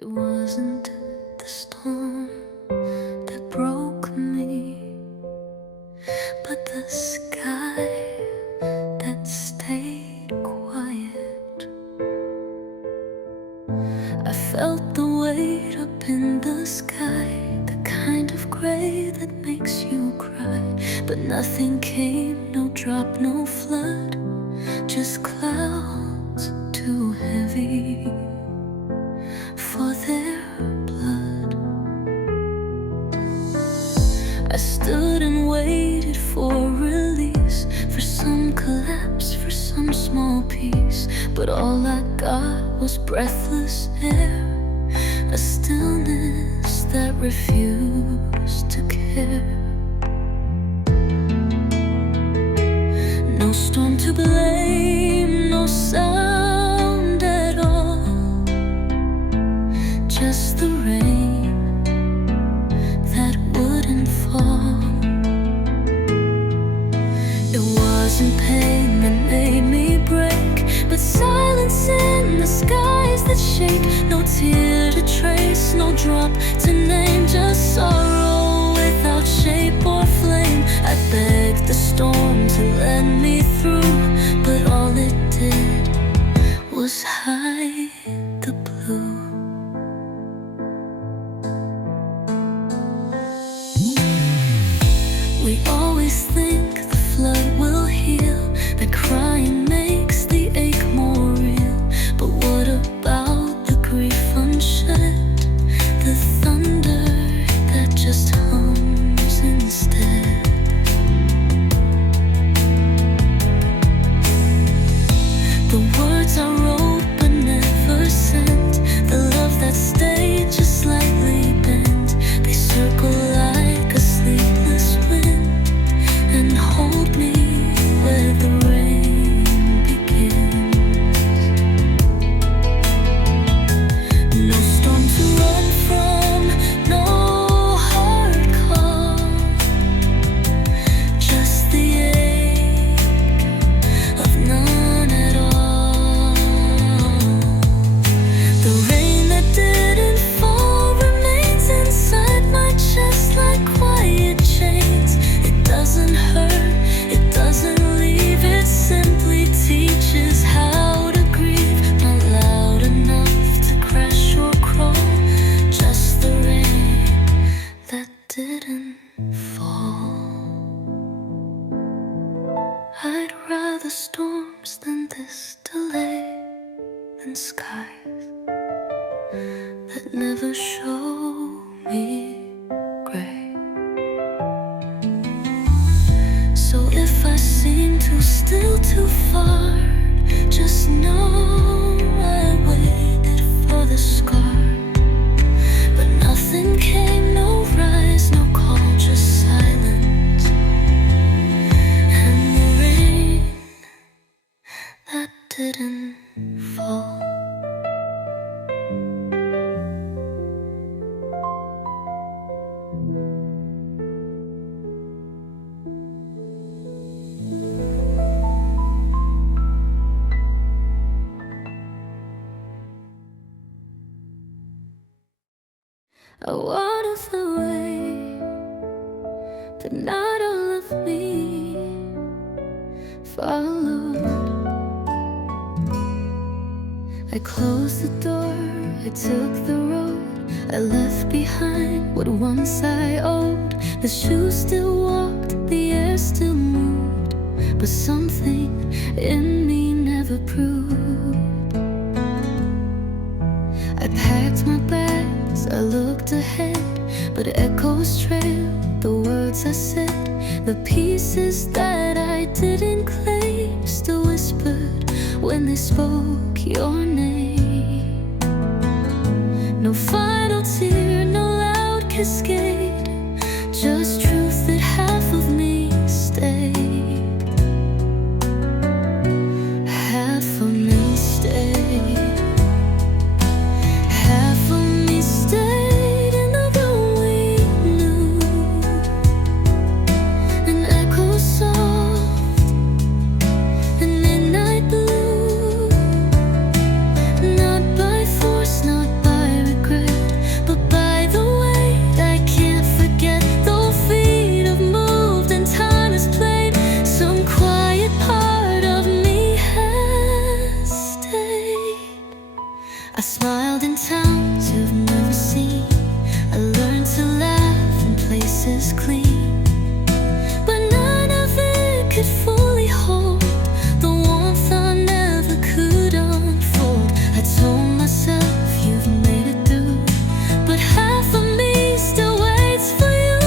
It wasn't the storm that broke me, but the sky that stayed quiet. I felt the weight up in the sky, the kind of gray that makes you cry. But nothing came, no drop, no flood, just clouds too heavy for their blood. I stood and waited for release, for some collapse, for some small peace. But all I got was breathless air, a stillness that refused to care. No storm to blame, no sound at all, just the rain that wouldn't fall. It wasn't pain that made me break, but silence in the skies that shake. No tear to trace, no drop to name, just sorrow without shape or flame. I begged the storm to let me through, but all it did was hide the blue. We always think the flood will heal, that crying makes the ache more real. But what about the grief unshed, the thunder that just hums instead? The words I wrote but never sent, the love that stayed just slightly bent, they circle like a sleepless wind and hold me where the rain begins. No storm to run from, no hard call, just the ache of none at all. The rain that didn't fall remains inside my chest like quiet chains. It doesn't hurt, it doesn't leave, it simply teaches how to grieve. Not loud enough to crash or crawl, just the rain that didn't fall. I'd rather storms than this delay, than skies that never show me gray. So if I seem too still, too far, just know I waited for the scar. But nothing came, no rise, no call, just silence. And the rain that didn't fall. I water the way, but not all of me followed. I closed the door, I took the road, I left behind what once I owed. The shoes still walked, the air still moved, but something in me never proved. I packed my bags, I looked ahead, but echoes trailed the words I said. The pieces that I didn't claim still whispered when they spoke your name. No final tear, no loud cascade, just truth that half of me stayed, half of me stayed. Half of me stayed in the room we knew, an echo soft and midnight blue. Not by force, not by smiled in towns you've never seen. I learned to laugh in places clean, but none of it could fully hold the warmth I never could unfold. I told myself you've made it through, but half of me still waits for you.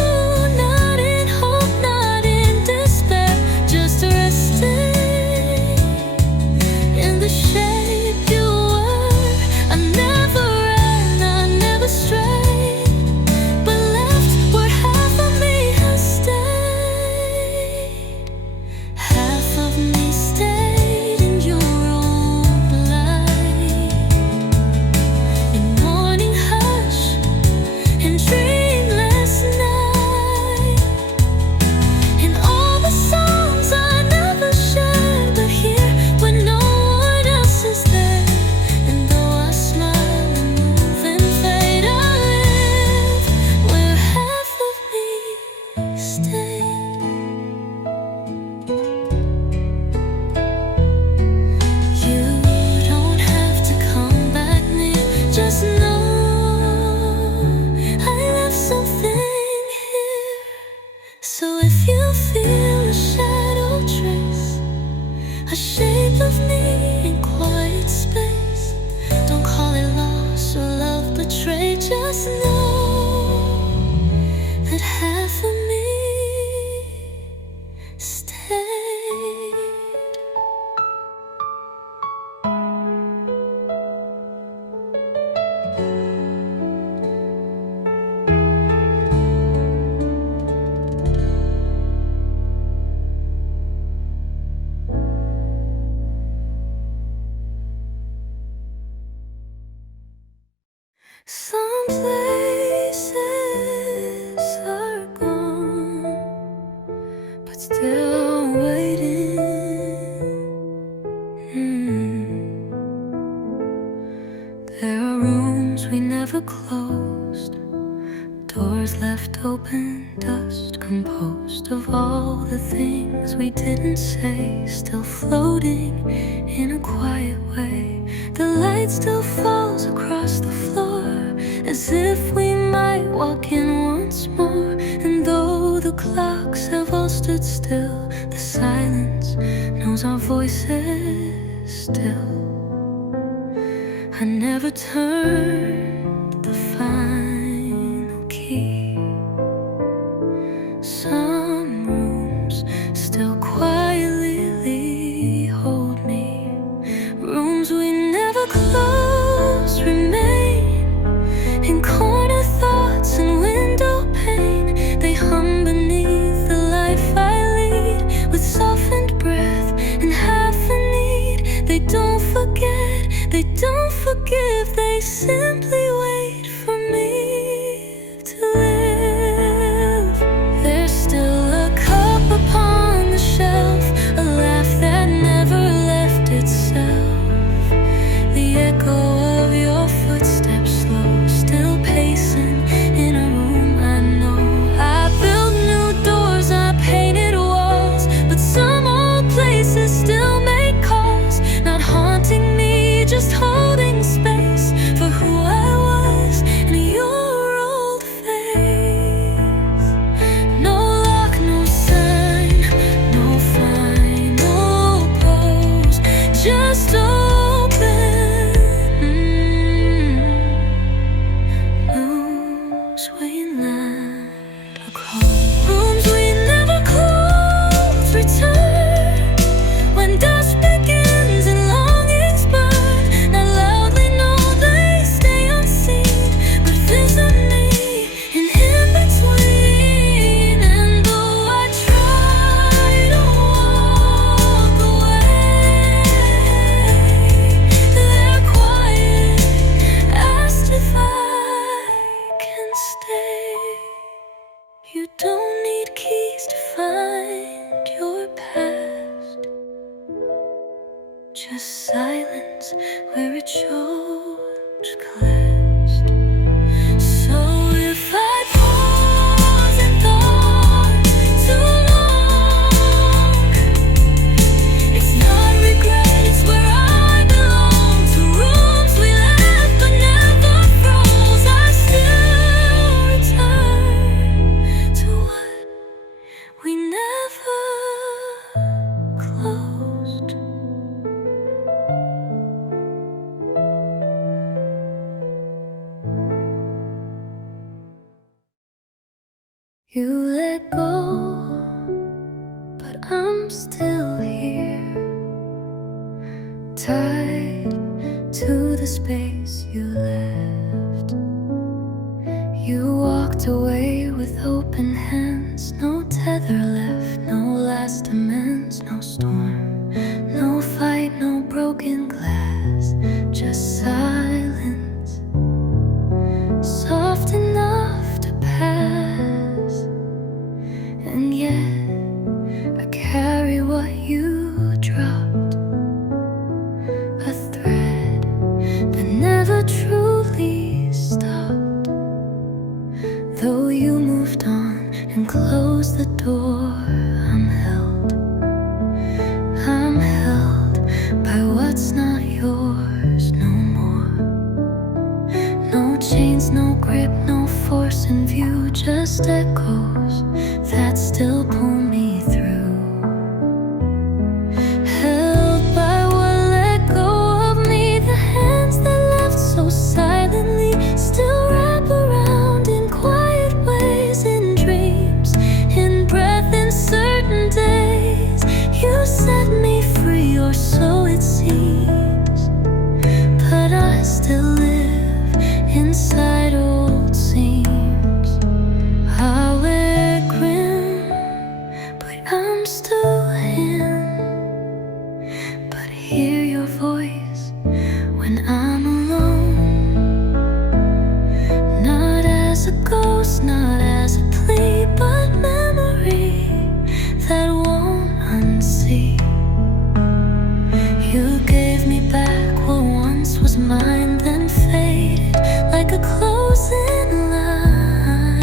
Not in hope, not in despair, just resting in the shape you were. I never ran, I never strayed, but left where half of me has stayed. Half of me stayed in your own light, in morning hush and dreamless night, in all the songs I never shared, but here when no one else is there. And though I smile and move and fade, I live where half of me stayed. You don't have to come back near, just know I left something here. So if you feel a shadow trace, a shape of me in quiet space, don't call it loss or love betrayed, just know that half of me stayed. Some places are gone, but still waiting. There are rooms we never closed, doors left open, dust composed of all the things we didn't say, still floating in a quiet way. The light still falls across the floor, as if we might walk in once more. And though the clocks have all stood still, the silence knows our voices still. I never turned the final key. Some rooms still quietly hold me. Rooms we never closed remain in corner thoughts and window pane. They hum beneath the life I lead, with softened breath and half a need. They don't forget, they don't forgive, they simply You let go, but I'm still here, tied to the space you left. You walked away with open hands, no tether left, no last amends, no storm, no fight, no broken glass, just silence, soft enough to pass. And yet I carry what you dropped, a thread that never truly stopped. Though you moved on and closed the door, I'm held by what's not yours no more. No chains, no grip, no force in view, just echoes that still pull me through. Held by what let go of me, the hands that left so silently still wrap around in quiet ways, in dreams, in breath, in certain days. You set me free, or so it seems, but I still live inside old seams. I wear grim, but I'm still in. But hear your voice when I'm alone, not as a ghost, not as a plea, but memory that won't unsee. You gave me back what once was mine, then faded like a closing line.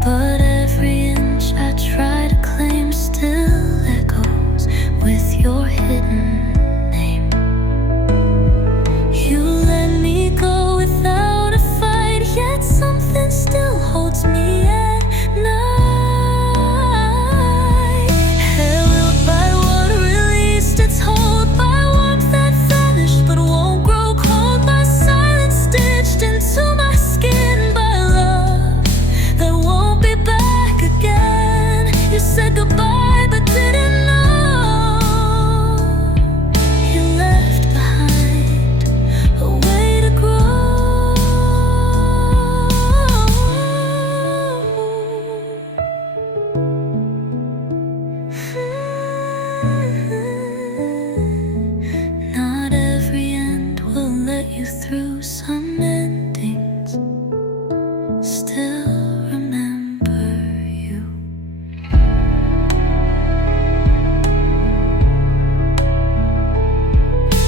But every inch I try to claim still echoes with your hidden name. You let me go without a fight, yet something still holds me at night. Held by what released its hold, by warmth that vanished but won't grow cold, by silence stitched into my skin, by love that won't be back again. You said goodbye but didn't know you left behind a way to grow. Not every end will let you through, some endings still remember you.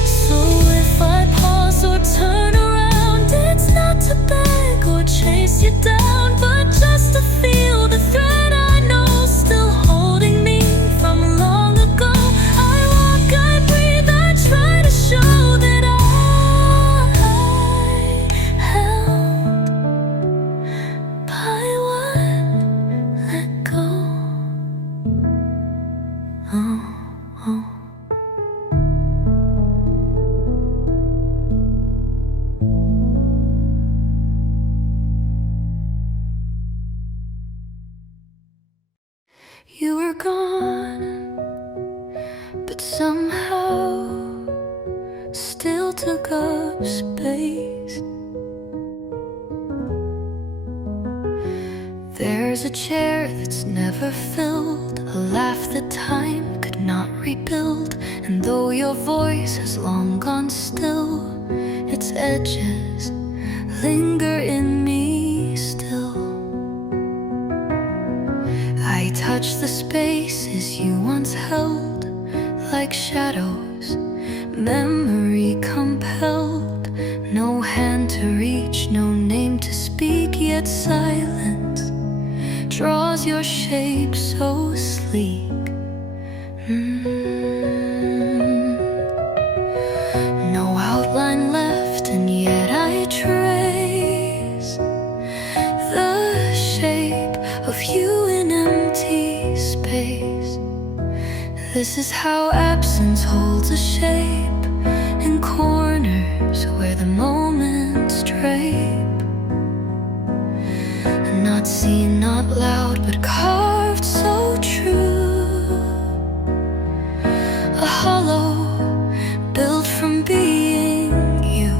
So if I pause or turn around, it's not to beg or chase you down, but just to feel the thread I know still holding me from long ago. I walk, I breathe, I try to show that I held by what let go. Oh. You were gone, but somehow still took up space. There's a chair that's never filled, a laugh that time could not rebuild. And though your voice has long gone still, its edges linger in me still. I touch the spaces you once held, like shadows, memory compelled. No hand to reach, no name to speak, yet silence draws your shape so sleek. No outline left, and yet I trace the shape of you in empty space. This is how absence holds a shape in corners where the moments drape. Not seen not loud but carved so true. A hollow built from being you.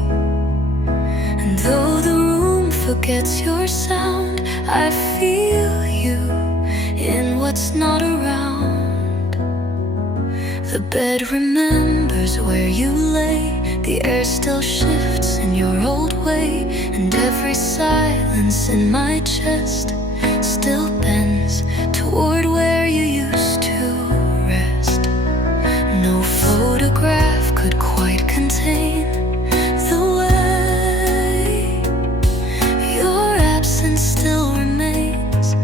And though the room forgets your sound, I feel you in what's not around. The bed remembers where you lay. The air still shifts in your old way, and every silence in my chest still bends toward where you used to rest. No photograph could quite contain the way your absence still remains.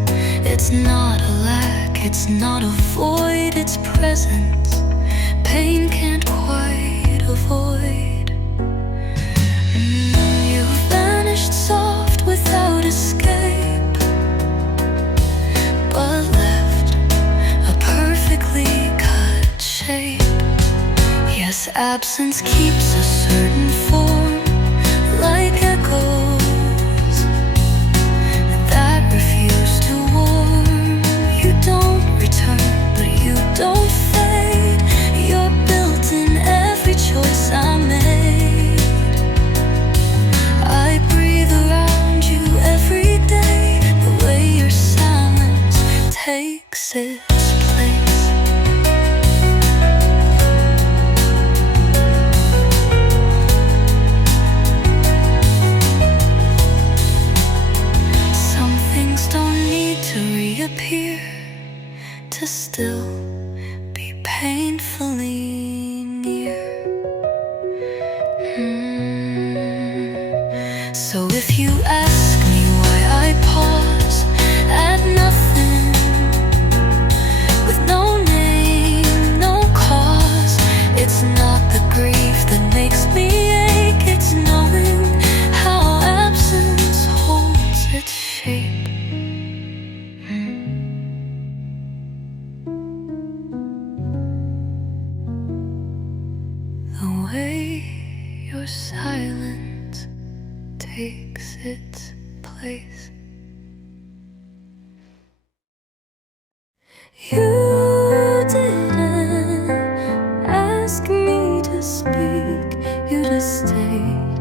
It's not a lack, it's not a void, it's presence pain can't quite avoid. You vanished soft without escape, but left a perfectly cut shape. Yes, absence keeps a certain form, like echoes that refuse to warm. You don't return, but you don't fade. You're built in every choice I made. I breathe around you every day, the way your silence takes its place. Some things don't need to reappear to still be painfully near. So if you ask me why I pause at nothing, with no name, no cause, it's not the grief that makes me ache, it's knowing how absence holds its shape. The way your silence takes its place. You didn't ask me to speak, you just stayed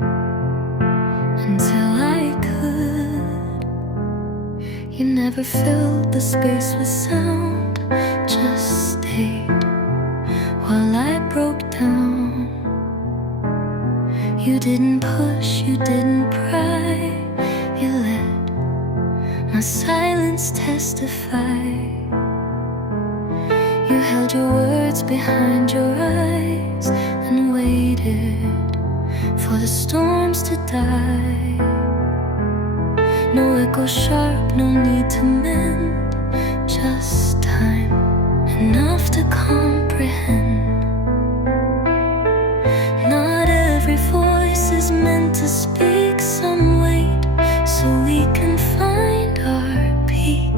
until I could. You never filled the space with sound, just stayed while I broke down. You didn't push, you didn't pry, you let my silence testify. You held your words behind your eyes and waited for the storms to die. No echo sharp, no need to mend, just time enough to comprehend. Not every voice is meant to speak, some wait so we can find our peak.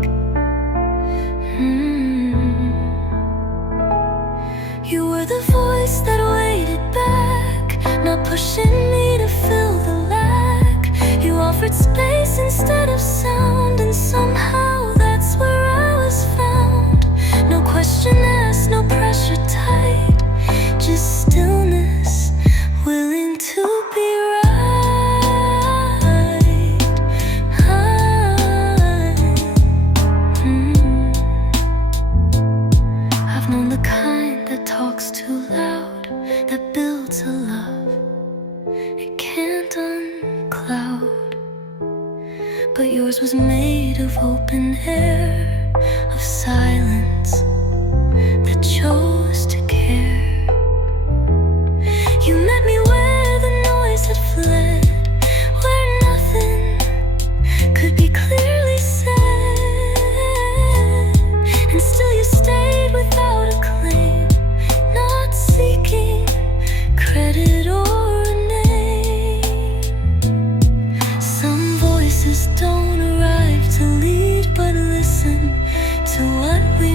You were the voice that waited back, not pushing me to fill the lack. You offered space instead of sound, and somehow that's where I was found. No question asked, no pressure tight, just stillness, willing to be right. I've known the kind that talks too loud, that builds a love it can't uncloud. But yours was made of open air, of silence that chose to care. You met me where the noise had fled, where nothing could be clearly said. And still you stayed without a claim, not seeking credit or a name. Some voices don't arrive to lead, but listen to what we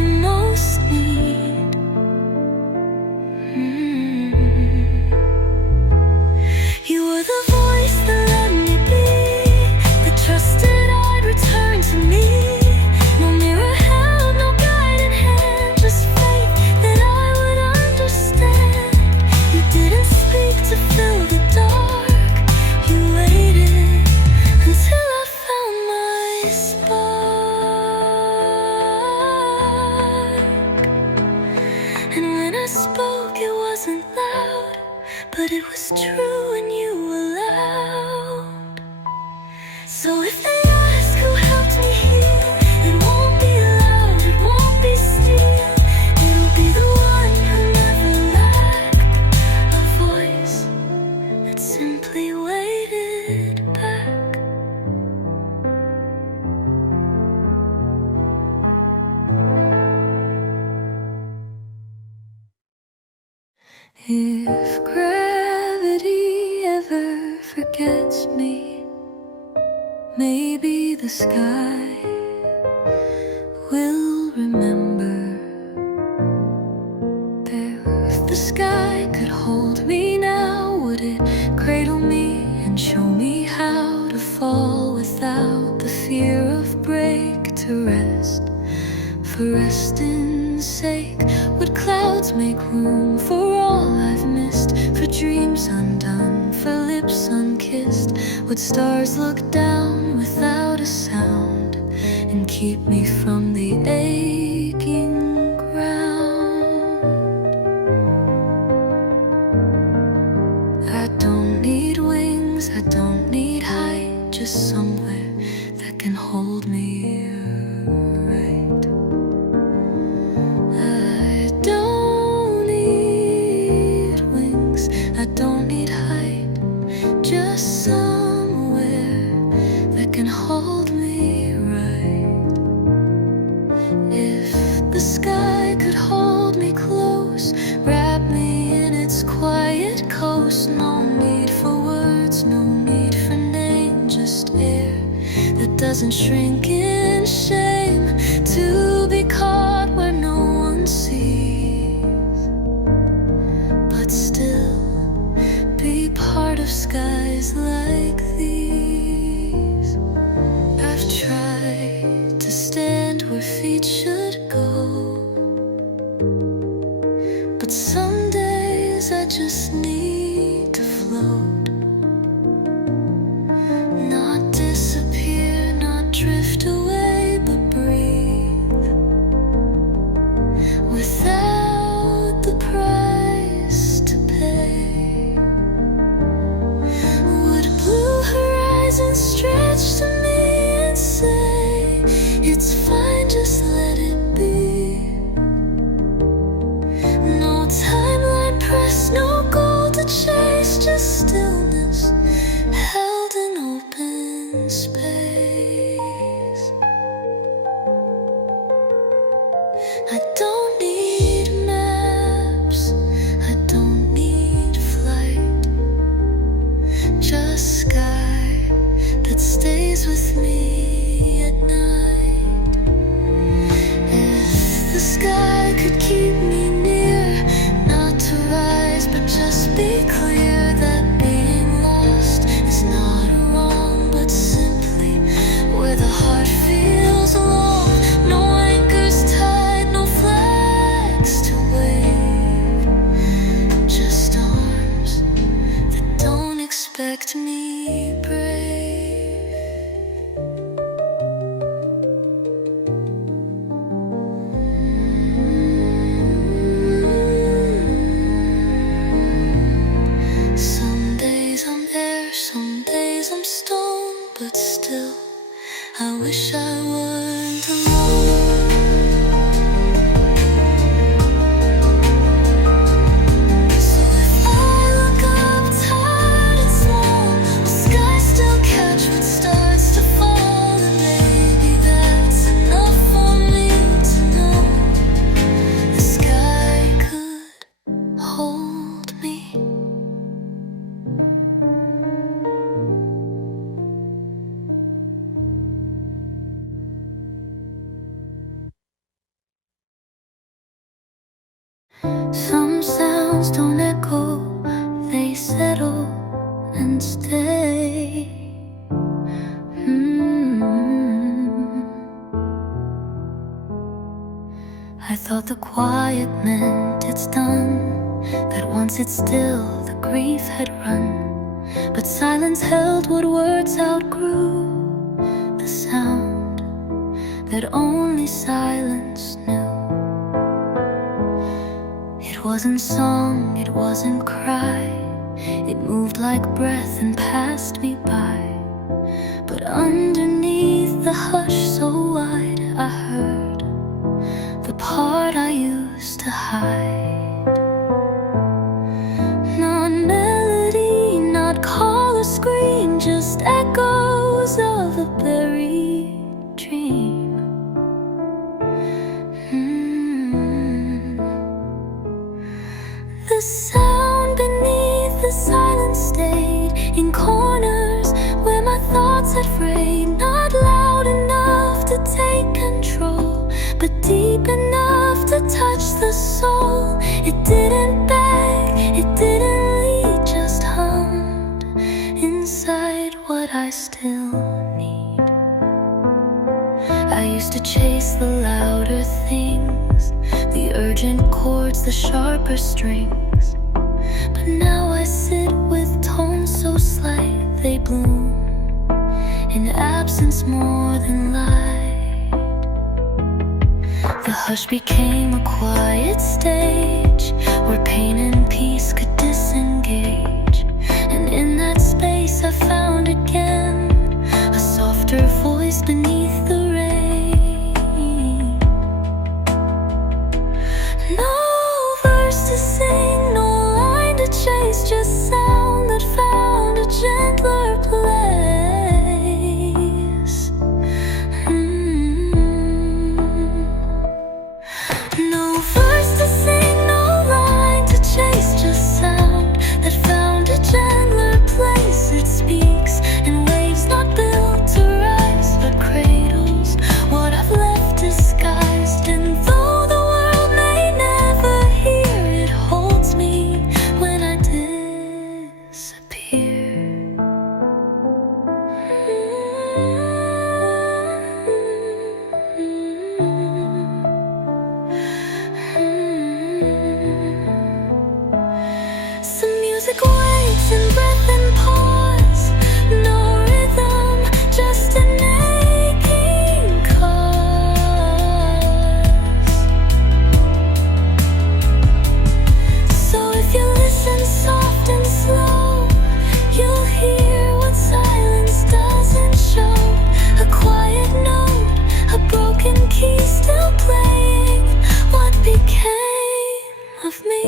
So if they ask who helped me heal, it won't be loud, it won't be steel. It'll be the one who never lacked a voice that simply waited back. If gravity ever forgets me, maybe the sky will remember. If the sky could hold me now, would it cradle me and show me how to fall without the fear of break? To rest for resting's sake, would clouds make room for all I've missed? For dreams undone, for lips unkissed? Would stars look down without a sound and keep me from the aching ground? I don't need wings, I don't need height, just somewhere that can hold me right. I don't need wings, I don't need height, just somewhere that can hold me right. If the sky could hold me close, wrap me in its quiet coast, no need for words, no need for name, just air that doesn't shrink in shame, to be caught where no one sees, but still be part of skies like these. I've tried to stand where feet should go, but some days I just need to float, not disappear, not drift away, but breathe without the price to pay. Would blue horizons stretch to me and say, it's fine, just let it be? No timeline press, no goal to chase, just stillness held in open space. I don't need maps, I don't need flight, just sky that stays with me at night. If the sky could keep me near, not to rise but just be clear, that being lost is not wrong, but simply where the heart feels alone. No anchors tied, no flags to wave, just arms that don't expect me brave. Some days I'm air, some days I'm stone, but still I wish I weren't alone. So if I look up tired and small, will sky still catch what starts to fall? And maybe that's enough for me to know the sky could hold me. Some sounds don't echo, they settle and stay. I thought the quiet meant it's done, that once it's still, the grief had run. But silence held what words outgrew, the sound that only silence knew. It wasn't song, it wasn't cry, it moved like breath and passed me by. But just echoes of a buried dream. The sound beneath the silence stayed in corners where my thoughts had frayed. Not loud enough to take control, but deep enough to touch the soul. It didn't beg, it didn't lead, just hummed inside what I still need. I used to chase the louder things, the urgent chords, the sharper strings. But now I sit with tones so slight they bloom in absence more than light. The hush became a quiet stage where pain and peace could disengage. And in that space I found again a softer voice beneath the rain. No verse to sing, no line to chase, just sound that found a gentler place. No verse to sing, no line to chase, just sound that found a gentler place. It speaks in waves not built to rise, but cradles what I've left disguised. And though the world may never hear, it holds me when I disappear. Some music waits in breath and pause, no rhythm, just an aching cause. So if you listen soft and slow, you'll hear what silence doesn't show. A quiet note, a broken key still playing. What became of me?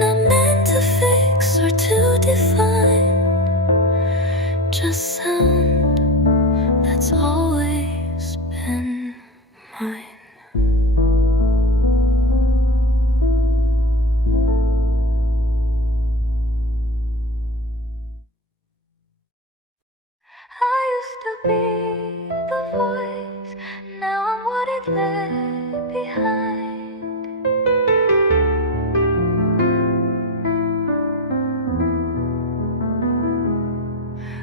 Not meant to fix or to define, just sound that's always been mine. I used to be the voice, now I'm what it left behind.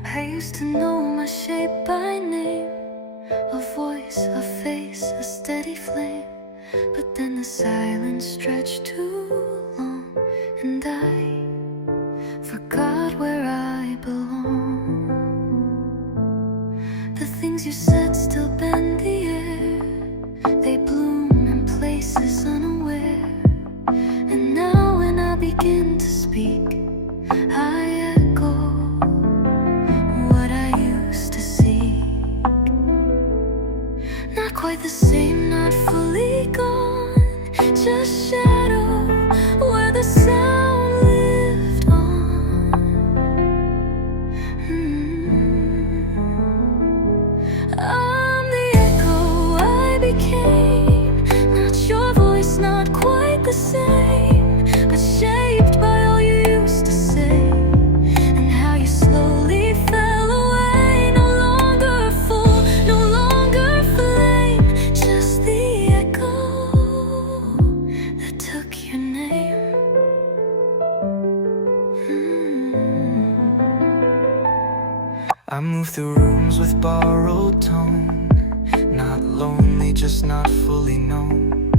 I used to know my shape by name, a voice, a face, a steady flame. But then the silence stretched too long, and I forgot where I belong. The things you said still bend the air, they bloom in places unaware. And now when I begin to speak, I echo what I used to seek. Not quite the same, not fully gone, just shadow where the sound lived on. I'm the echo I became, not your voice, not quite the same, but shaped by all you used to say, and how you slowly fell away. No longer full, no longer flame, just the echo that took your name. I move through rooms with borrowed tone, not lonely, just not fully known.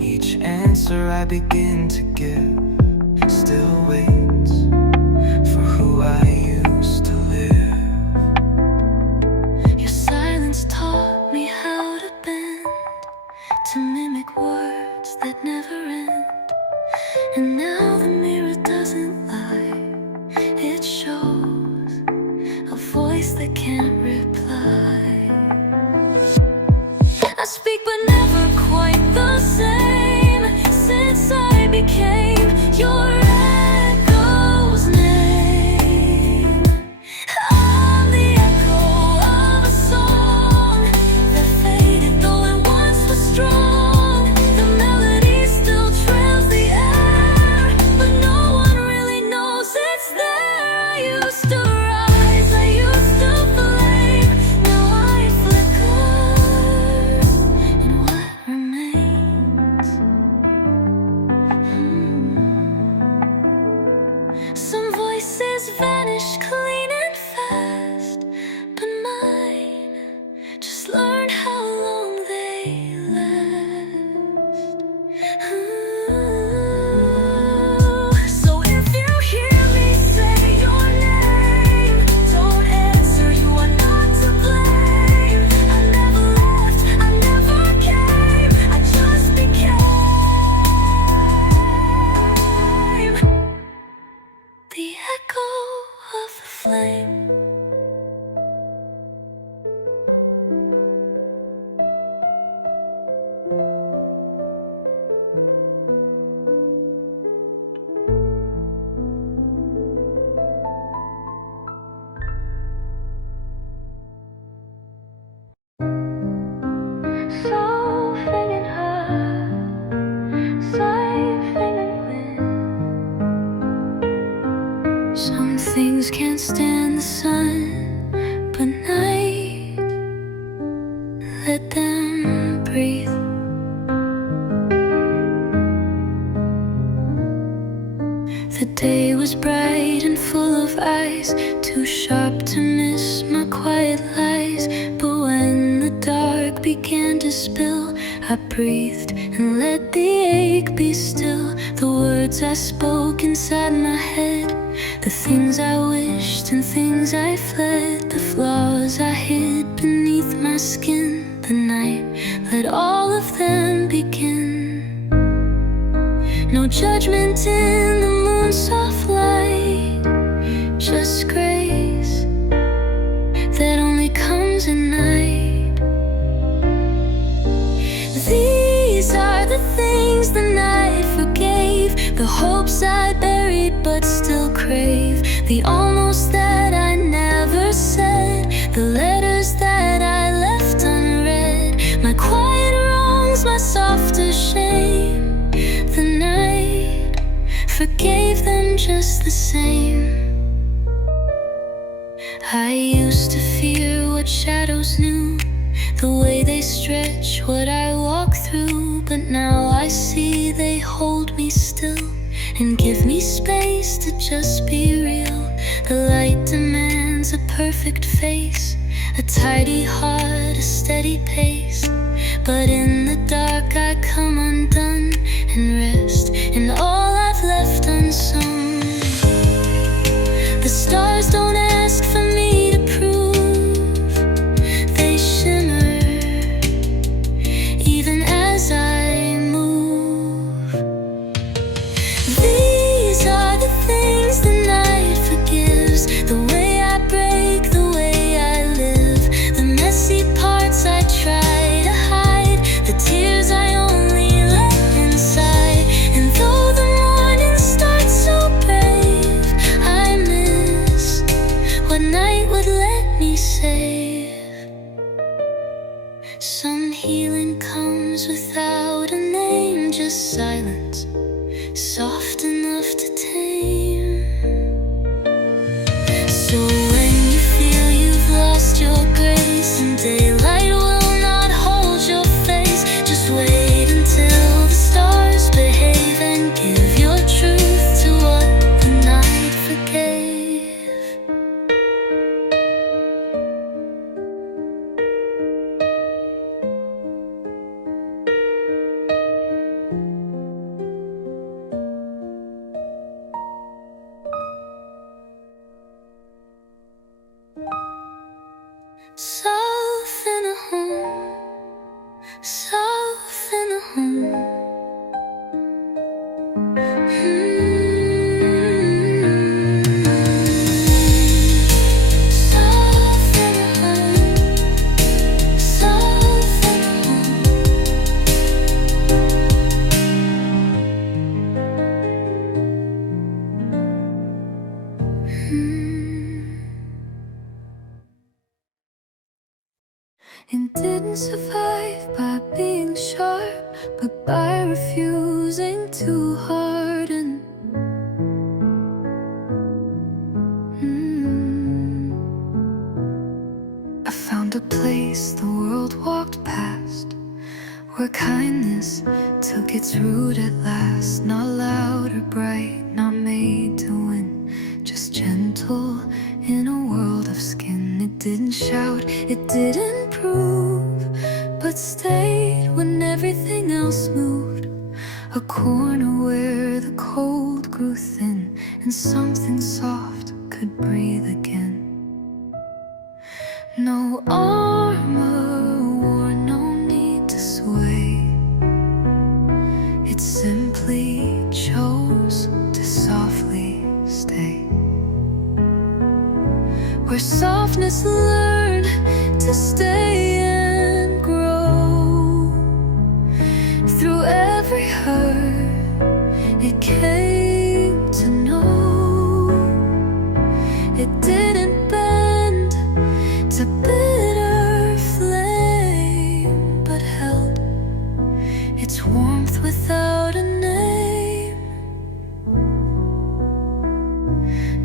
Each answer I begin to give still waits for who I used to live. Your silence taught me how to bend, to mimic words that never end. And now the mirror doesn't lie, it shows a voice that can't reply. I speak but never quite the same, since I became your echo's name. I I breathed and let the ache be still. The words I spoke inside my head, the things I wished and things I fled, the flaws I hid beneath my skin. The night, let all of them begin. No judgment in the moon's soft light, just grace that only comes at night. These are the things the night forgave, the hopes I buried but still crave, the almost that I never said, the letters that I left unread, my quiet wrongs, my softer shame. The night forgave them just the same. I used to fear what shadows knew, the way they stretch what I walk through. But now I see they hold me still and give me space to just be real. The light demands a perfect face, a tidy heart, a steady pace. But in the dark I come undone and rest in all I've left unsung. The stars don't ask for me to prove, they shimmer even as I move. These are the things the night forgives, the way I break, the way I live, the messy parts I try to hide, the tears I only let inside. And though the morning starts so brave, I miss what night would let me save. Some healing comes without a name, just silence, soft enough to tame. So when you feel you've lost your grace and daylight will not hold your face, just wait until the stars behave and give your truth to what the night forgave. South in a home, south in a home. South in a home, south in a home. It didn't survive by being sharp, but by refusing to harden. I found a place the world walked past, where kindness took its root at last. Not loud or bright, not made to win, just gentle in a world of skin. It didn't shout, it didn't prove, but stayed when everything else moved. A corner where the cold grew thin and something soft could breathe again. No armor wore, no need to sway. It simply chose to softly stay, where softness learned to stay and grow. Through every hurt it came to know, it didn't bend to bitter flame, but held its warmth without a name.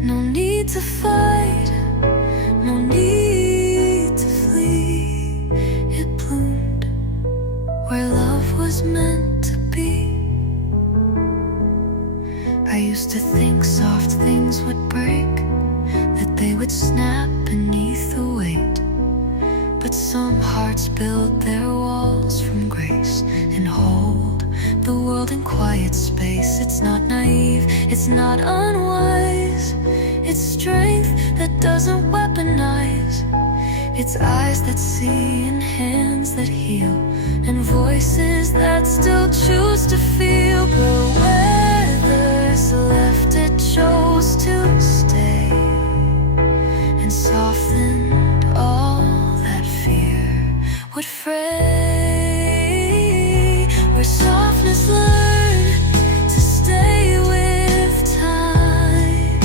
No need to fight, no need to flee. It bloomed where love was meant to be. I used to think soft things would break, that they would snap beneath the weight. But some hearts build their walls from grace, and hold the world in quiet space. It's not naive, it's not unwise. It's strength that doesn't weaponize. It's eyes that see and hands that heal, and voices that still choose to feel. But where there's left, it chose to stay and soften all that fear would fray. Where softness learned to stay with time,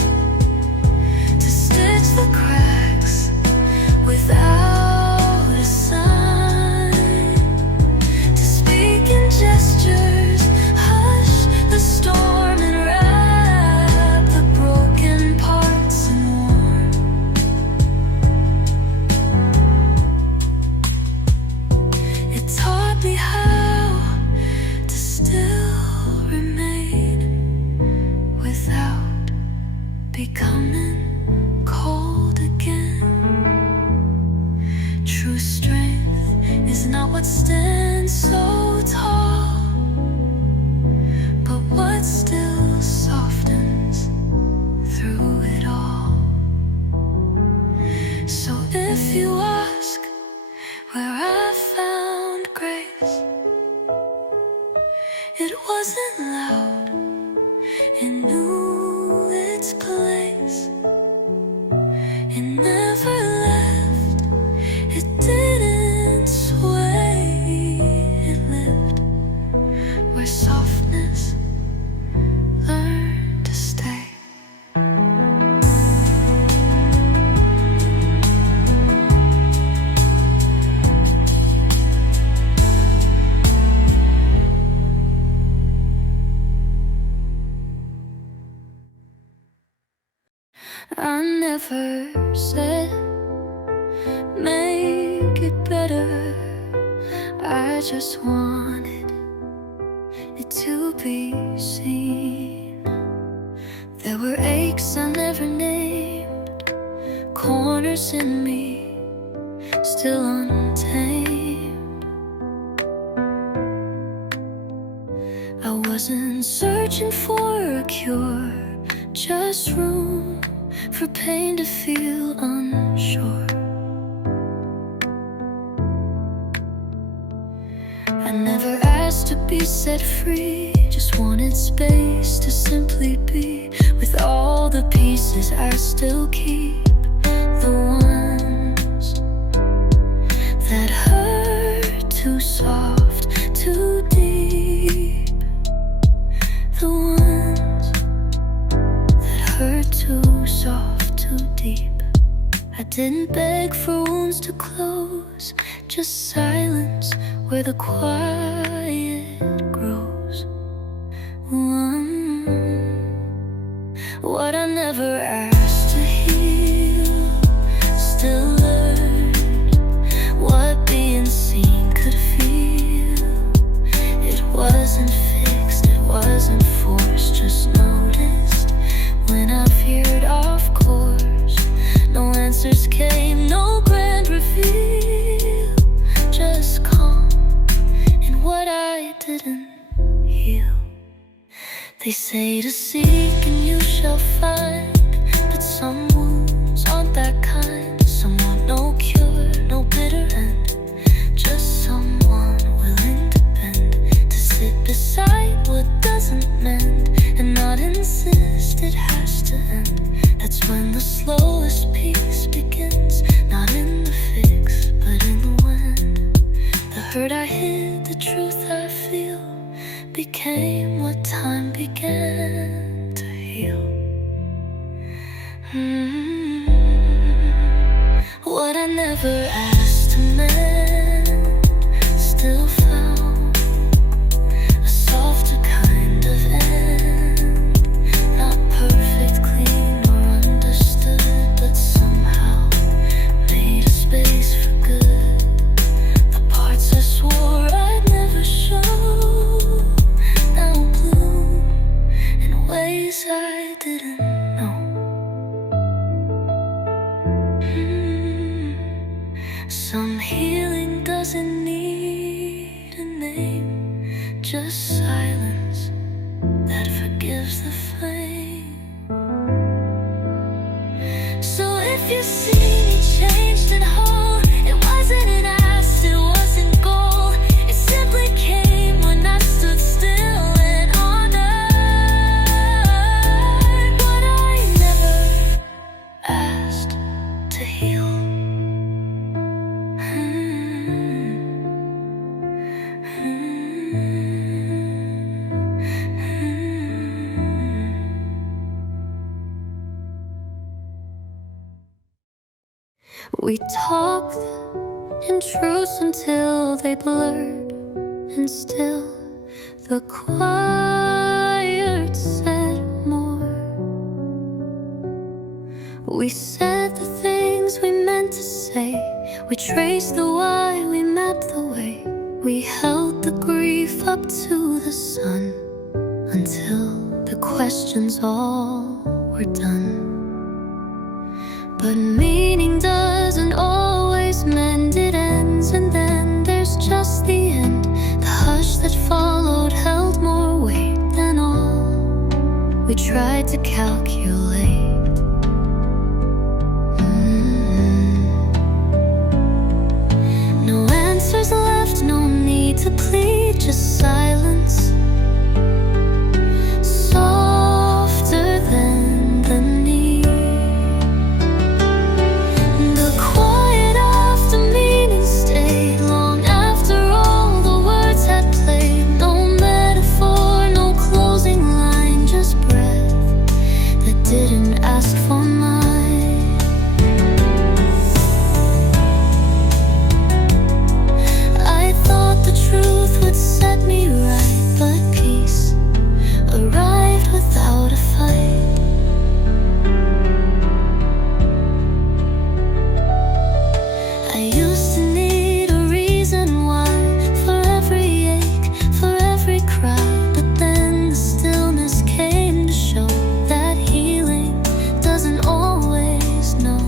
to stitch the cracks without a sign, to speak in gestures, hush the storm, and wrap the broken parts in warmth. It taught me how to still remain without becoming cold again. True strength is not what stands so tall, but what still softens through it all. So if you ask where I found grace, it wasn't loud, it knew its place. It never left, it didn't sway. It lived where softness learned to stay. I never said make it better, I just wanted it to be seen. There were aches I never named, corners in me still untamed. I wasn't searching for a cure, just room for pain to feel unsure. I never asked to be set free, just wanted space to simply be with all the pieces I still keep. The ones that hurt too soft, too deep. The ones that hurt too soft, too deep. I didn't beg for wounds to close, just silence where the quiet grows. What I never asked to heal, still learned what being seen could feel. It wasn't fixed, it wasn't forced, just noticed when I veered off course. No answers came, no grand reveal, just calm in what I didn't heal. They say to seek and you shall find, but some wounds aren't that kind. Some want no cure, no bitter end, just someone willing to bend, to sit beside what doesn't mend, and not insist it has to end. That's when the slowest peace begins, not in the fix, but in the when. The hurt I hid, the truth I feel, became what time began to heal. What I never asked to mend, still found a softer kind of end. Not perfect, clean, or understood, but somehow made a space for good. The parts I swore I'd never show now bloom in ways I didn't know. Some healing doesn't need a name, We talked in truths until they blurred, and still the quiet said more. We said the things we meant to say. We traced the why, we mapped the way. We held the grief up to the sun until the questions all were done. But meaning doesn't always mend, it ends, and then there's just the end. The hush that followed held more weight than all we tried to calculate. No answers left, no need to plead, just silence, softer than the need. The quiet after meaning stayed long after all the words had played. No metaphor, no closing line, just breath that didn't ask for mine. I thought the truth would set me right, but peace arrived without a fight. I used to need a reason why, for every ache, for every cry. But then the stillness came to show that healing doesn't always know.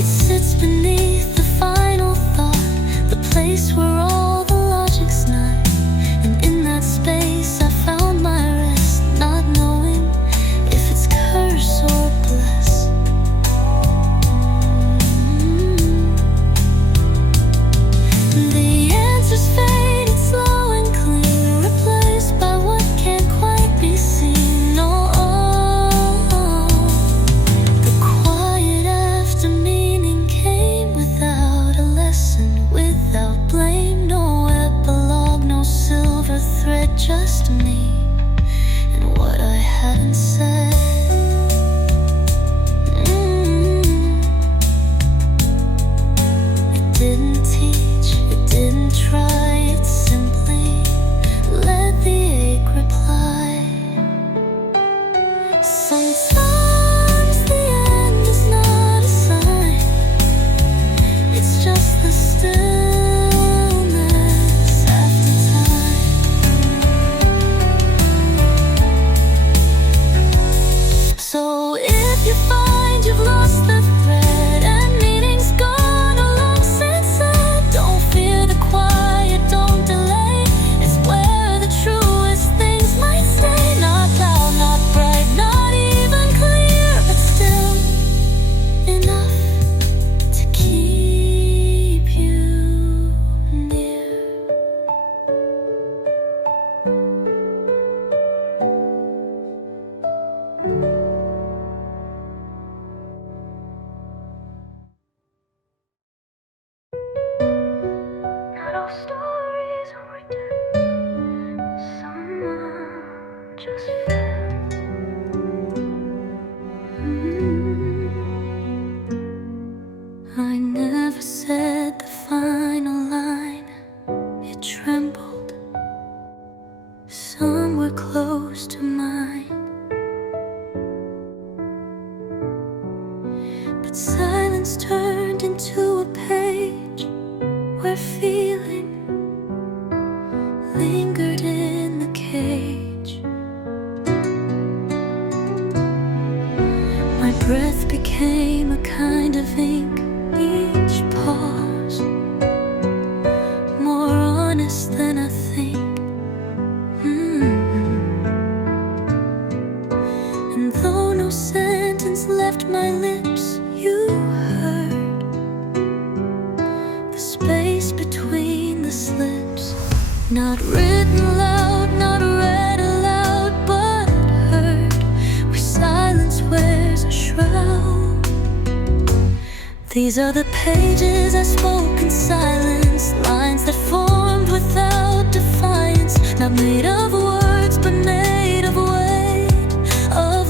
It sits beneath the final thought, the place where all the logic's not. And in that space I found my rest, not knowing if it's curse or bless. The answers faded slow and clear, replaced by what can't quite be seen. No, the quiet after meaning came without a lesson, without blame. No epilogue, no silver thread, just me and what I hadn't said. It didn't teach, it didn't try, it simply let the ache reply. Sometimes the end is not a sign, it's just the stillness after time. So if you find you've lost the thread and meaning's gone along since then, don't fear the quiet, don't delay. It's where the truest things might stay. Not loud, not bright, not even clear, but still enough to keep you near. Not all stories are written, someone just fell. I never said the final line, it trembled somewhere close to mine. But silence turned into a page where feeling lingered in the cage. My breath became a kind of ink, each pause more honest than I think. And though no sentence left my lips, you heard the space between the slips. Not written loud, not read aloud, but heard where silence wears a shroud. These are the pages I spoke in silence, lines that formed without defiance, not made of words but made of weight, of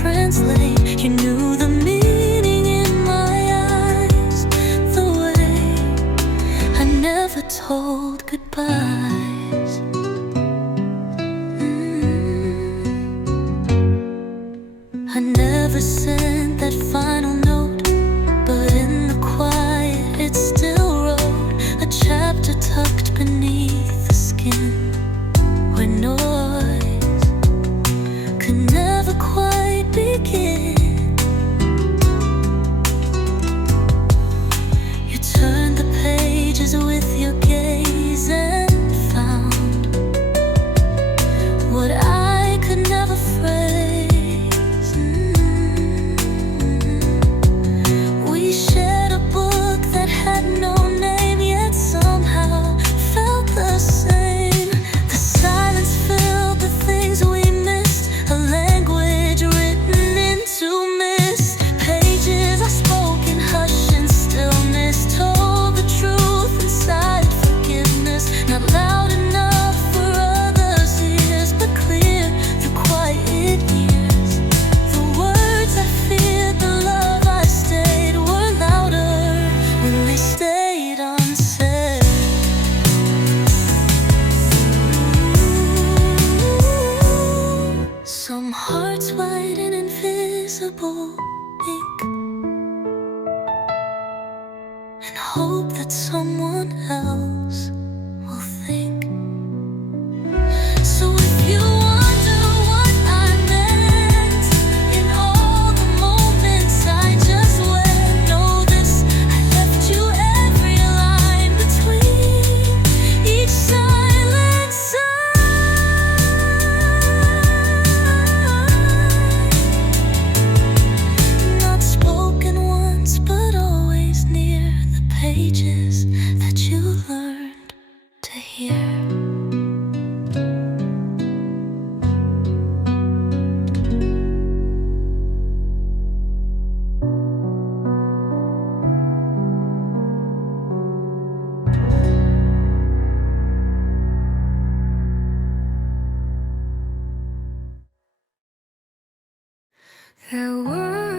translate. You knew the meaning in my eyes, the way I never told goodbyes. I never sent that final note, but in the quiet it still wrote a chapter tucked beneath the skin, where noise could never quite begin. You turned the pages with your gaze and found what I could never phrase. We shared a book that had no name, yet somehow felt the same. The silence filled the things we missed, a language written into mist. Pages I spoke in hush and stillness, told the truth inside forgiveness. Not loud enough for others' ears, but clear through quiet years. The words I feared, the love I stayed, were louder when they stayed unsaid. Some hearts white and invisible ink, and hope that someone else will think. So if you wonder what I meant in all the moments I just went, know this: I left you every line between each silent sigh. Not spoken once, but always near the pages that you learned to hear. There were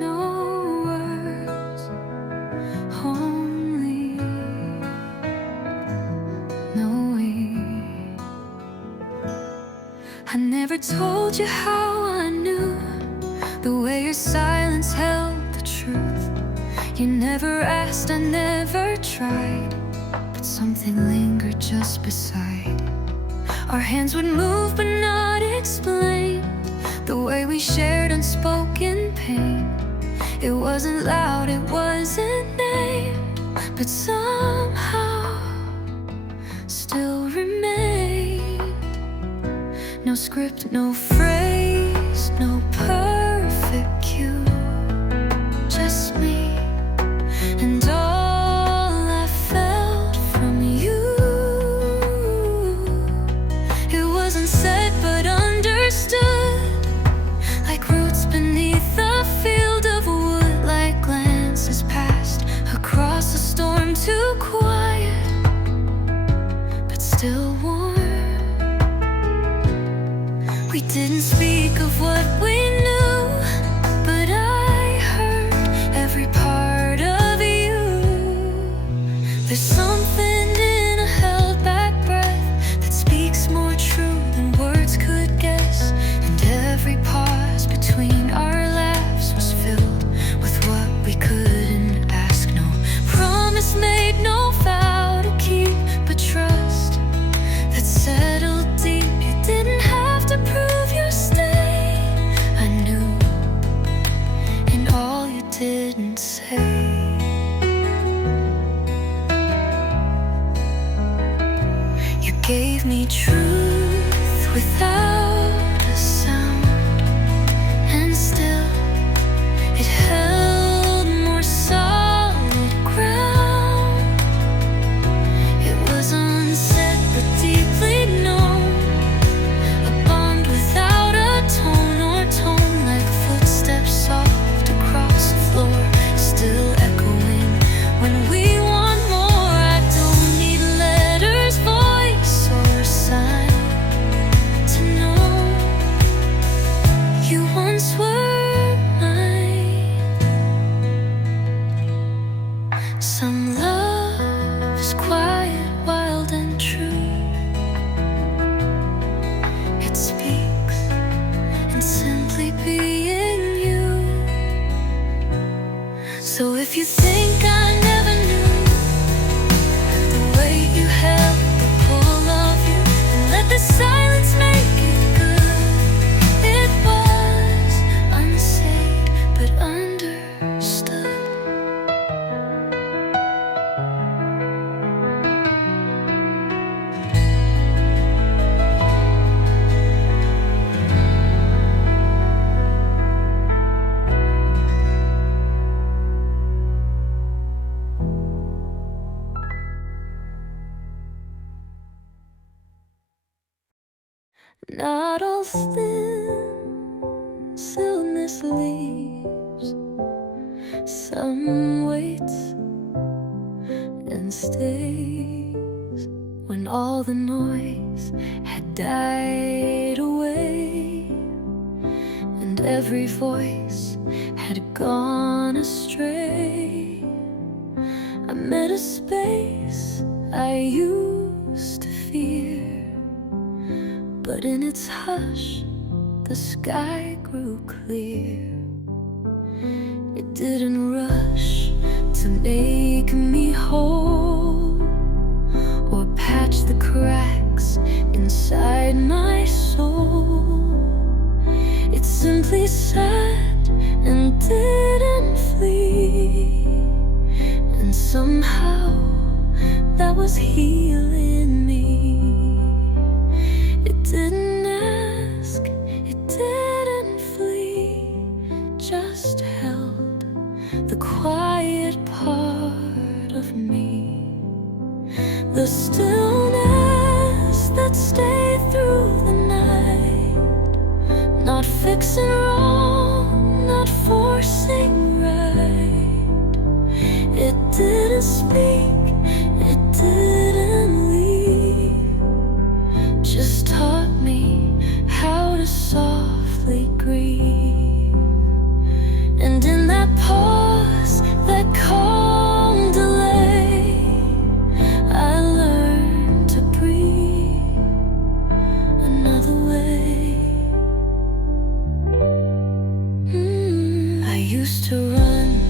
no words, only knowing. I never told you how I knew, the way your silence held the truth. You never asked, I never tried, but something lingered just beside. Our hands would move but not explain, the way we shared unspoken pain. It wasn't loud, it wasn't named, but somehow still remained. No script, no phrase, no perfect cue, just me and all I felt from you. It wasn't said but understood, like roots beneath a field of wood, like glances passed across a storm, too quiet but still warm. We didn't speak of what we knew, but I heard every part of you. There's something in a held back breath that speaks more true than words could guess, and every pause between our laughs was filled with what we couldn't ask. No promise made, no vow to keep, but trust that settled deep. You didn't have to prove your stay. I Not all thin stillness leaves. Some waits and stays. When all the noise had died away and every voice had gone astray, I met a space I used to fear, but in its hush the sky grew clear. It didn't rush to make me whole or patch the cracks inside my soul. It simply sat and didn't flee, and somehow that was healing me. It didn't ask, it didn't flee, just held the quiet part of me. The stillness that stayed through the night, not fixing wrong, not forcing right. It didn't speak, it didn't leave, just taught me how to softly grieve. And in that pause, that calm delay, I learned to breathe another way. I used to run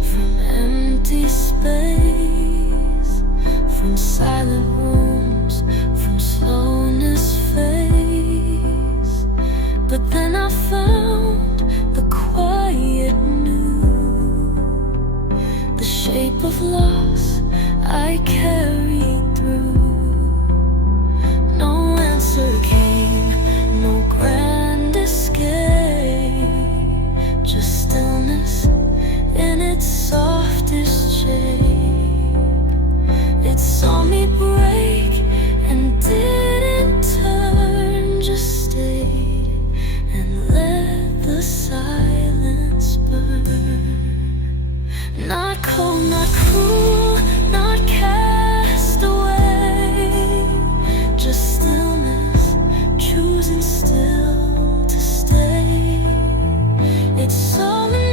from empty space, from silent rooms, from slowness face. But then I found the quiet new, the shape of loss I carried through. No answer came, no grand escape, just stillness in its softest shape. It saw me break and didn't turn, just stayed and let the silence burn. Not cold, not cruel, not cast away, just stillness, choosing still to stay. It saw me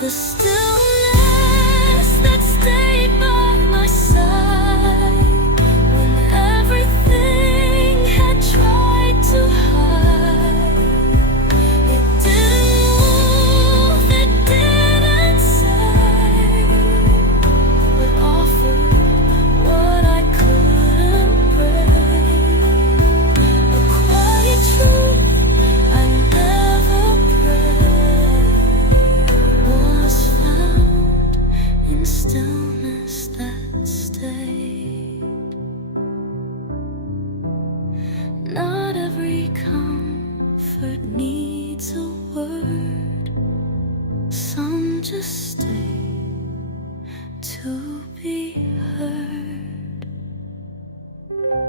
the stillness that stayed by my side when everything had tried to hide. It didn't move, it didn't say, but offered what I couldn't break. A quiet truth I never prayed was found in stillness that stayed. Not every comfort needs a word, some just stay to be heard.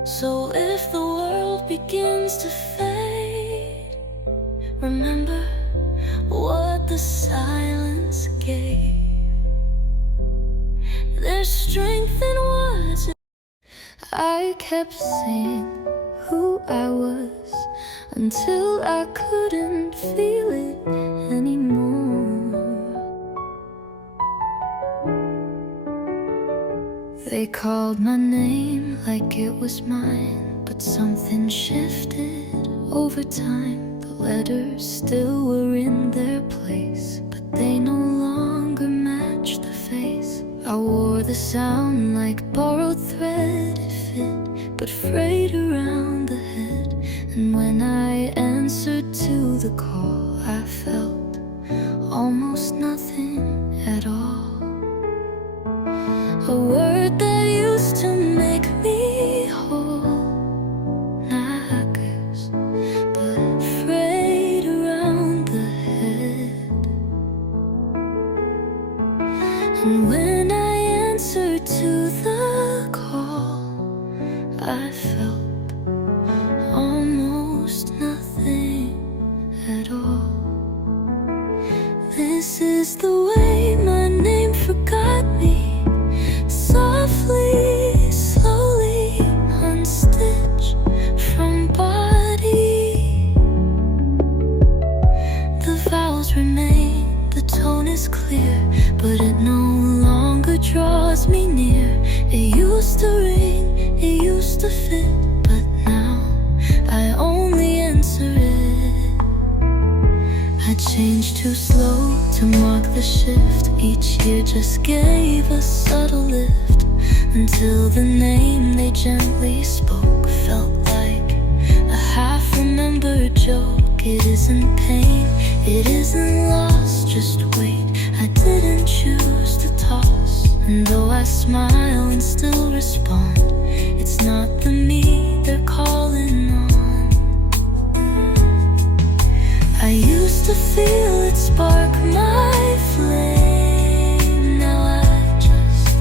So if the world begins to fade, remember what the silence gave. There's strength in words. I kept saying who I was until I couldn't feel it anymore. They called my name like it was mine, but something shifted over time. The letters still were in their place, but they no longer matched the face. I wore the sound like borrowed thread. It fit, but frayed around the head. And when I answered to the call, I felt almost nothing at all. A word that used to make me whole, not curse, but frayed around the head. And when I answered to the call, I felt almost nothing at all. This is the way my name forgot me. Softly, slowly unstitch from body. The vowels remain, the tone is clear, but it no longer draws me near. It used to ring, it used to fit, but now I only answer it. I changed too slow to mark the shift. Each year just gave a subtle lift, until the name they gently spoke felt like a half-remembered joke. It isn't pain, it isn't loss, just wait. I didn't choose to toss, and though I smile and still respond, it's not the me they're calling on. I used to feel it spark my flame. Now I just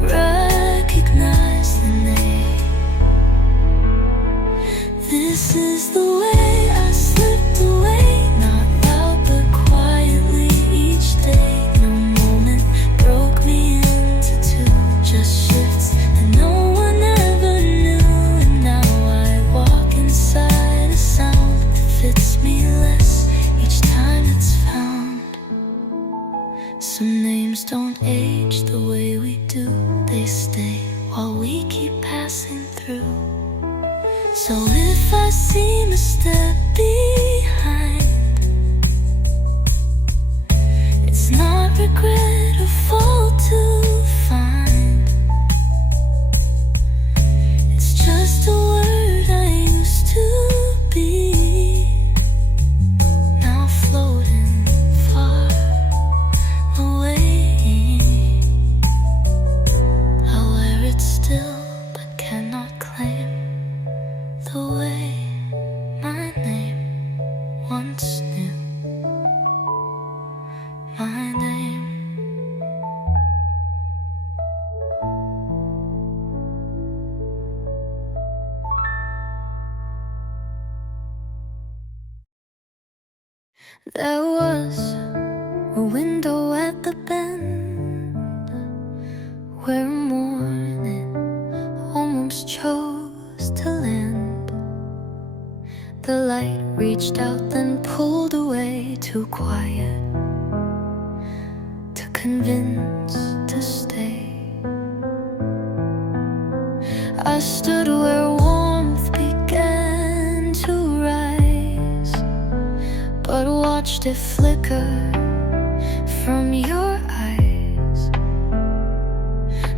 recognize the name. This is the way I slipped away, not loud but quietly each day. No moment broke me into two, just shifts and no one ever knew. And now I walk inside a sound that fits me less each time it's found. Some names don't age the way we do, they stay while we keep passing through. So if I seem a step behind, it's not regret or fault to find. It's just a word I used to be, now floating far away. I wear it still, but cannot claim the way my name once knew. My name. There was a window at the bend where morning almost chose to land. The light reached out then pulled away, too quiet to convince to stay. I stood where warmth began to rise, but watched it flicker from your eyes.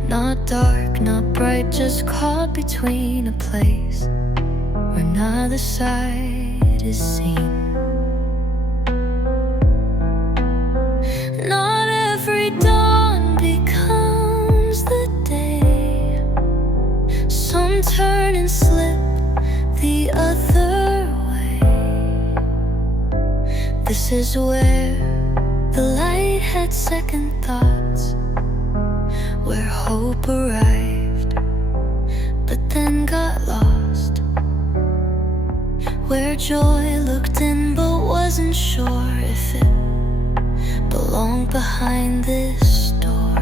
Not dark, not bright, just caught between a place where neither side is seen. Not every dawn becomes the day. Some turn and slip the other way. This is where the light had second thoughts, where hope arrived but then got lost, where joy looked in but wasn't sure if it belonged behind this door.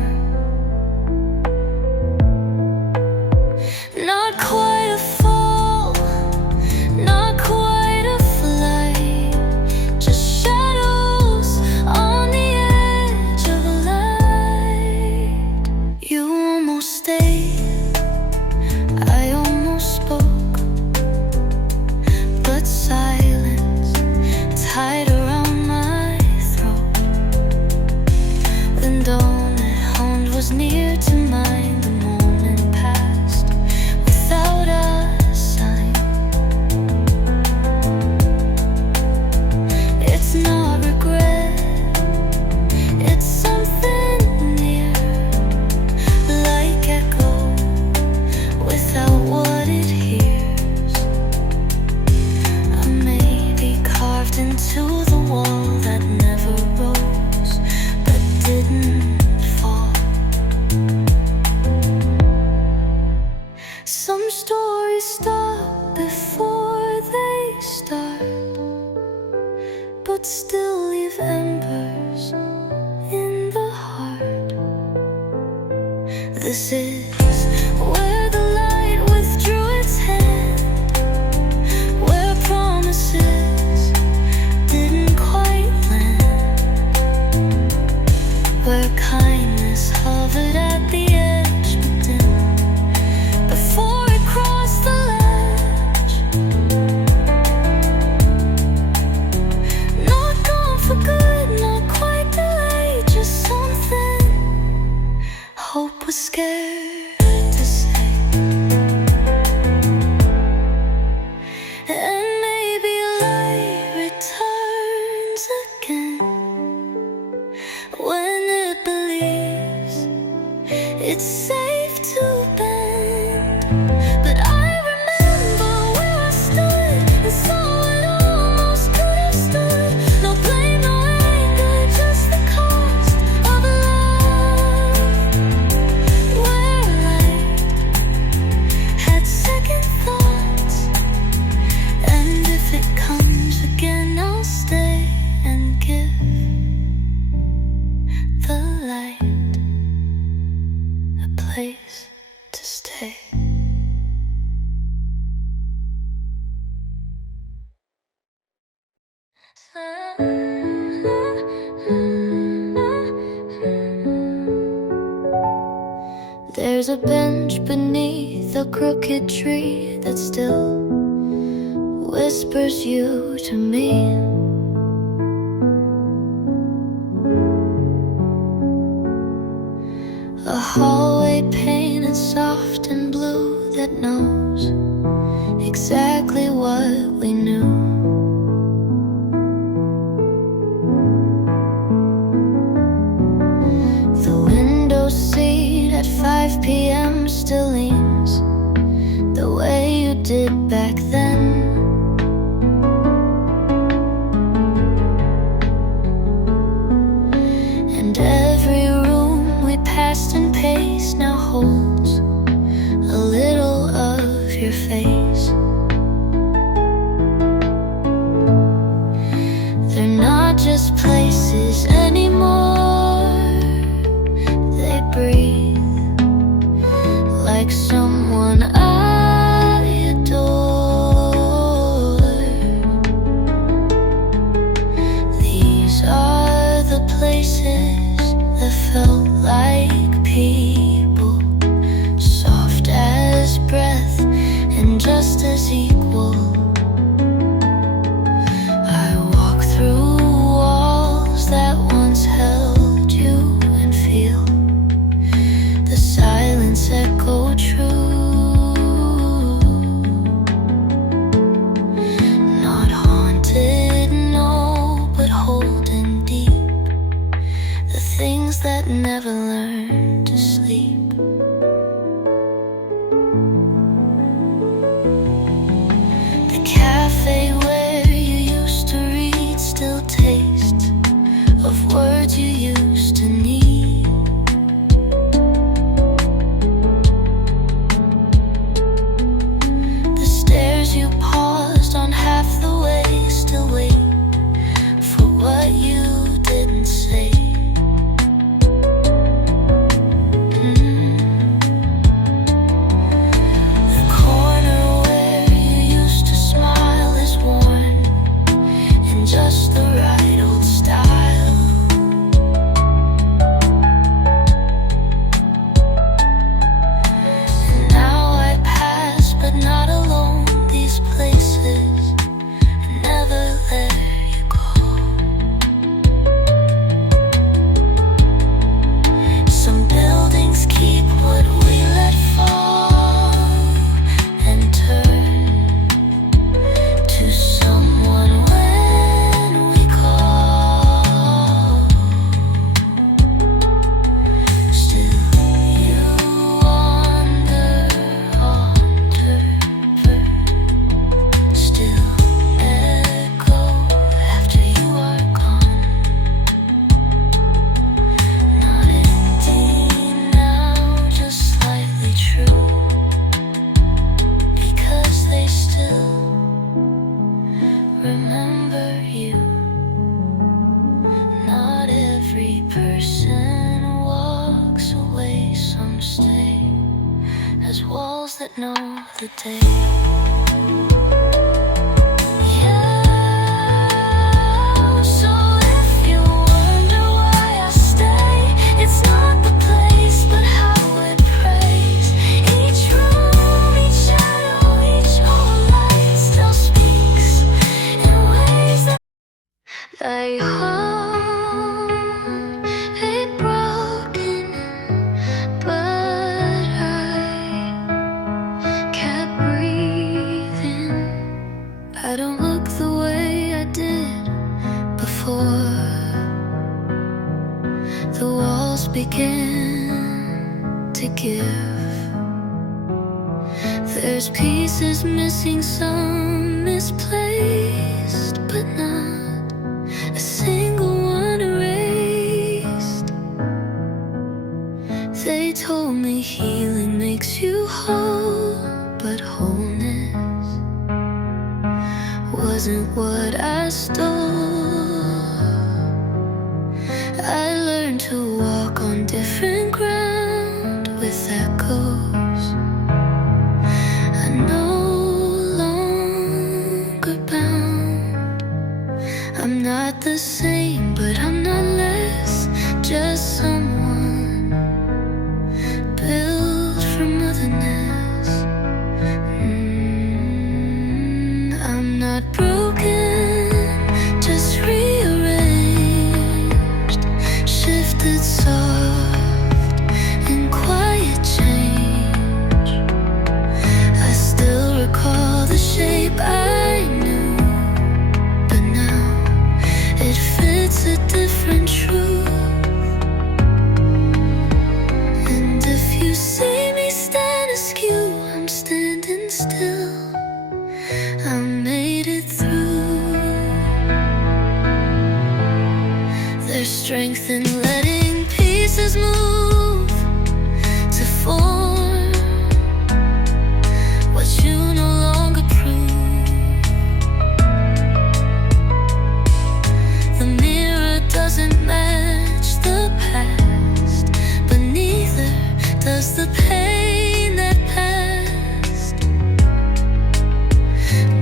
Not quite a fall, not quite a flight, just shadows on the edge of a light. You almost stayed, I almost spoke, but silence tied around my throat. Then don't Some stories stop before they start, but still leave embers in the heart. This is where the light withdrew its hand, where promises didn't quite land, where kindness hovered at the edge but didn't before it crossed the ledge. Not gone for good, not quite delayed, just something hope was scared to say. And maybe light returns again when it believes it's safe to bend. But I remember where I stood and saw what almost could have stood. No blame, no anger, just the cost of love. Where light had second thoughts, and if it comes again, I'll stay and give the light a place to stay. There's a bench beneath a crooked tree that still whispers you to me. A hallway painted soft and blue that knows exactly what we knew. The window seat at 5 p.m. still leans the way you did back then. And every room we passed and paced now holds a little of your face. They're not just places anymore, they breathe like someone I adore. These are the places that felt like people, soft as breath and just as equal. I walk through walls that once held you and feel the silence echo true. Not haunted, no, but holding deep the things that never learned to sleep. The cafe where you used to read still tastes of words you used to need. The stairs you paused on half the way still wait for what you didn't say. the day. Yeah, so if you wonder why I stay, it's not the place, but how it prays. Each room, each shadow, each old light still speaks in ways that they heart ain't broken, but I kept breathing. I don't look the way I did before the walls began to give. There's pieces missing, some misplaced, but not a single one erased. They told me healing makes you whole, but wholeness wasn't what I stole. I learned to walk on different ground with echoes. I'm no longer bound. I'm not the same, but I'm not less. Just someone built from otherness. I'm not broken, just rearranged, shifted soft in quiet change. I still recall the shape I knew, but now it fits a different truth. And if you see me stand askew, I'm standing still. I made it through. There's strength in letting pieces move to form what you no longer prove. The mirror doesn't match the past, but neither does the pain that passed.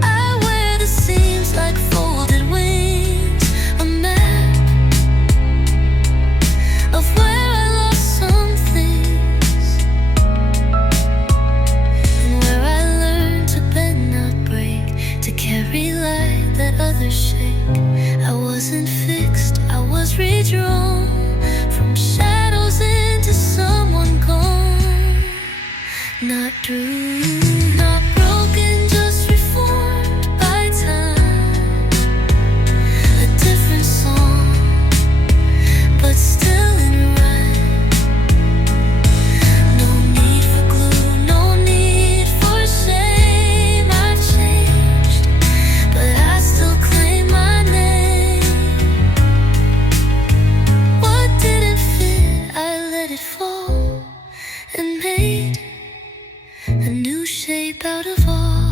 I wear the seams like folded wings, a map of where I lost some things, and where I learned to bend, not break, to carry light that others shake. I wasn't fixed, I was redrawn from shadows into someone gone. Not true, not broken, just reformed by time. A different song, but still in rhyme. No need for glue, no need for shame. I've changed, but I still claim my name. What didn't fit, I let it fall and made a new shape out of all.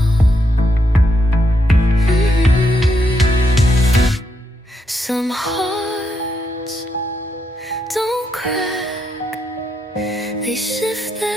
Some hearts don't crack, they shift their